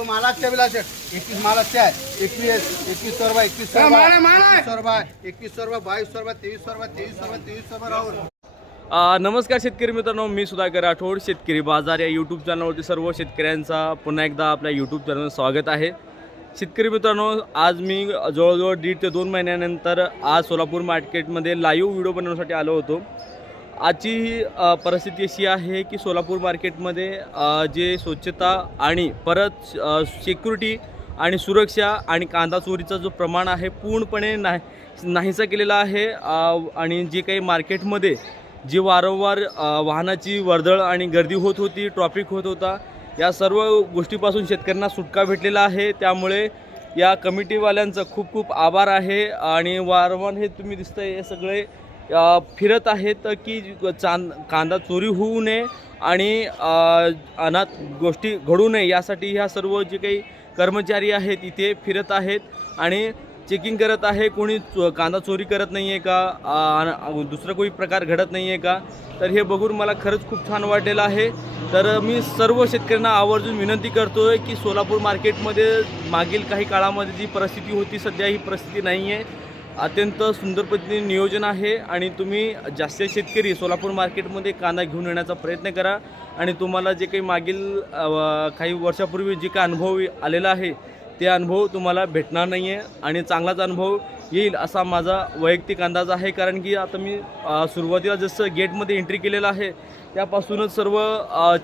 एकवीस आहे एकवीस एकवीस सौ रुपये एकवीस सौ माल आहे, माल! आहे. एकवीस सौ रुपये एकवीस सौ रुपये बावीस सौ रुपये तेवीस तेवीस सौ रुपये तेवीस नमस्कार शेतकरी मित्रांनो मी सुधाकर राठोड शेतकरी बाजार या यूट्यूब चॅनलवरती सर्व शेतकऱ्यांचा पुन्हा एकदा आपल्या यूट्यूब चॅनल स्वागत आहे. शेतकरी मित्रांनो आज मी जवळजवळ दीड ते दोन महिन्यानंतर आज सोलापूर मार्केटमध्ये लाईव्ह व्हिडिओ बनवण्यासाठी आलो होतो. आजची परिस्थिती अशी आहे की सोलापूर मार्केटमध्ये जे स्वच्छता आणि परत सिक्युरिटी आणि सुरक्षा आणि कांदा चोरीचा जो प्रमाण आहे पूर्णपणे नाही नाहीसा केलेला आहे. आणि जे काही मार्केटमध्ये जी वारंवार वाहनाची वर्दळ आणि गर्दी होत होती ट्रॉफिक होत होता या सर्व गोष्टीपासून शेतकऱ्यांना सुटका भेटलेला आहे. त्यामुळे या कमिटीवाल्यांचं खूप खूप आभार आहे. आणि वारंवार हे तुम्ही दिसतंय हे सगळे फिरत आहेत की चांद कांदा चोरी होऊ नये आणि अनाथ गोष्टी घडू नये यासाठी ह्या सर्व जे काही कर्मचारी आहेत इथे फिरत आहेत आणि चेकिंग करत आहे कोणी चो- कांदा चोरी करत नाही आहे का दुसरा कोणी प्रकार घडत नाही आहे का? तर हे बघून मला खरंच खूप छान वाटलेलं आहे. तर मी सर्व शेतकऱ्यांना आवर्जून विनंती करतो आहे की सोलापूर मार्केटमध्ये मागील काही काळामध्ये जी परिस्थिती होती सध्या ही परिस्थिती नाही आहे अत्यंत सुंदर पद्धतीने नियोजन आहे आणि तुम्ही जास्तीत शेतकरी सोलापूर मार्केटमध्ये कांदा घेऊन येण्याचा प्रयत्न करा. आणि तुम्हाला जे काही मागील काही वर्षापूर्वी जे काही अनुभव आलेला आहे ते अनुभव तुम्हाला भेटणार नाही आहे आणि चांगलाच अनुभव येईल असा माझा वैयक्तिक अंदाज आहे. कारण की आता मी सुरुवातीला जसं गेटमध्ये एंट्री केलेलं आहे त्यापासूनच सर्व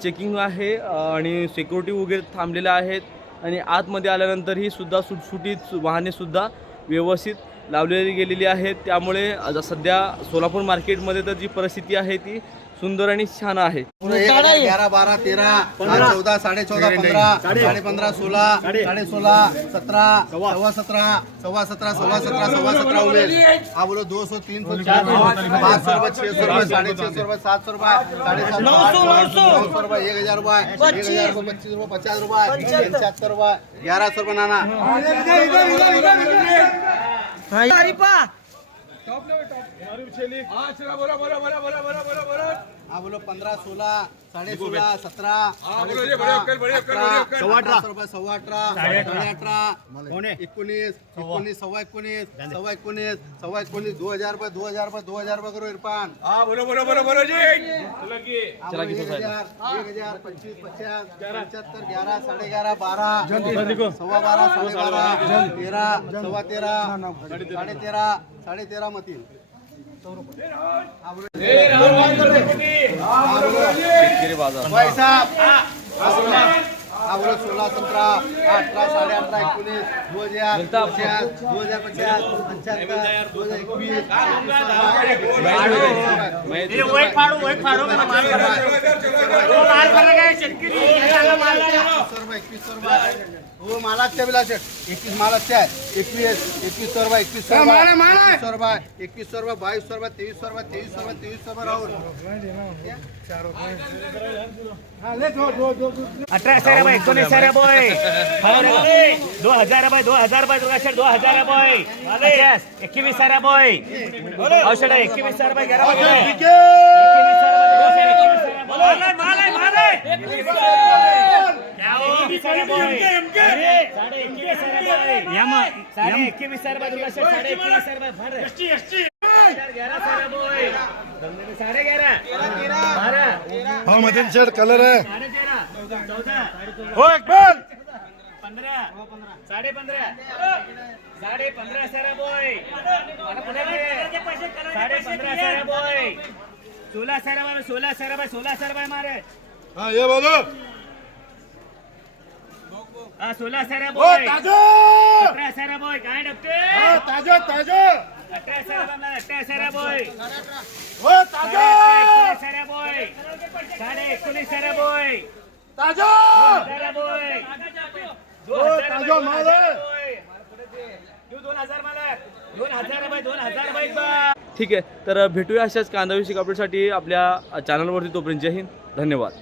चेकिंग आहे आणि सिक्युरिटी वगैरे थांबलेल्या आहेत. आणि आतमध्ये आल्यानंतरही सुद्धा सुटसुटीत वाहनेसुद्धा व्यवस्थित लावलेली गेलेली आहेत. त्यामुळे आता सध्या सोलापूर मार्केटमध्ये तर जी परिस्थिती आहे ती सुंदर आणि छान आहे. पुढे एक हजार, ग्यारह बारह तेरह आज चौदह साढ़े चौदह पंद्रह साढ़े पंद्रह सोलह साढ़े सोलह सत्रह सवा सत्रह सवा सत्रह सवा सत्रह सवा सत्रह उमेश हाँ बोलो दो सौ तीन सौ चार सौ पाँच सौ रुपये छह सौ रुपये साढ़े छह सौ रुपये सात सौ रुपये साढ़े सात सौ आठ सौ नौ सौ. रुपये एक हजार रुपये एक हजार रुपये पच्चीस रुपये पचास रुपये पचहत्तर रुपये ग्यारह सौ रुपये नाना. હરીપા ટોપ લેવો ટોપ મારું છેલી હા ચલા બરા બરા બરા બરા બરા हाँ बोलो पंद्रह सोलह साढ़े सोलह सत्रह सव्वा अठरा. रुपये सव्वा अठरा साडे अठरा. एकोणीस एकोणीस सव्वा एकोणीस सव्वा एकोणीस सव्वा एकोणीस दो हजार रुपये दो हजार रुपये दो हजार रुपये करो इरफान. एक हजार एक हजार पच्चीस पचास पचहत्तर ग्यारह साढ़े ग्यारह बारह सवा बारह साढ़े बारह तेरह सवा तेरह साढ़े तेरह साढ़े तेरह मतीन शेतकरी बाजार बोलो सोळा सतरा अठरा साडे अठरा एकोणीस दो हजार पचास दो हजार पचास पंच्याहत्तर दो हजार एकवीस एकवीस हो मालाच्या बिला शेट एकवीस मालाच्या आहे. एकवीस एकवीस सौ रुपये एकवीस सौ माल आहे, माल. आहे. सौ रुपये एकवीस सौ रुपये बावीस सौ रुपये तेवीस सौ रुपये तेवीस सौ रुपये तेवीस सौ रुपये राहुल अठरा एकोणीस सर बाय दो हजार रुपये दो हजार रुपये दुर्गा शेठ दो हजार रुपये पचास एकवीस सर बाय औषध एकवीस सर बाय ग्यारह एकवीस एकवीस सर बाय दुर्गा शेठ साडे एकवीस सर बाय भर ग्यारह सर बाय साडे ग्यारह बारह हो मधील शर्ट कलर आहे साडे तेरा चौदा हो एक बोल. पंधरा. साडे पंधरा. साडे पंधरा सरा बॉय साडे पंधरा सरा बॉय सोळा सरा बाय सोळा सरा बाय सोळा सरा बाय मारे. हा ये बोलो हा सोळा सरा हो बॉय ताजो. अठरा सरा बॉय काय हा, डॉक्टर ताजो ताजो. अठरा सरा बाय अठरा सरा बॉय हो ताजो. एकोणीस सरा बॉय साडे एकोणीस सरा बॉय ताजो! हो ताजो माल ठीक आहे तर भेटूया अशाच कांदा विषयक अपडेटसाठी आपल्या चॅनलवरती तोपर्यंत. जय हिंद धन्यवाद.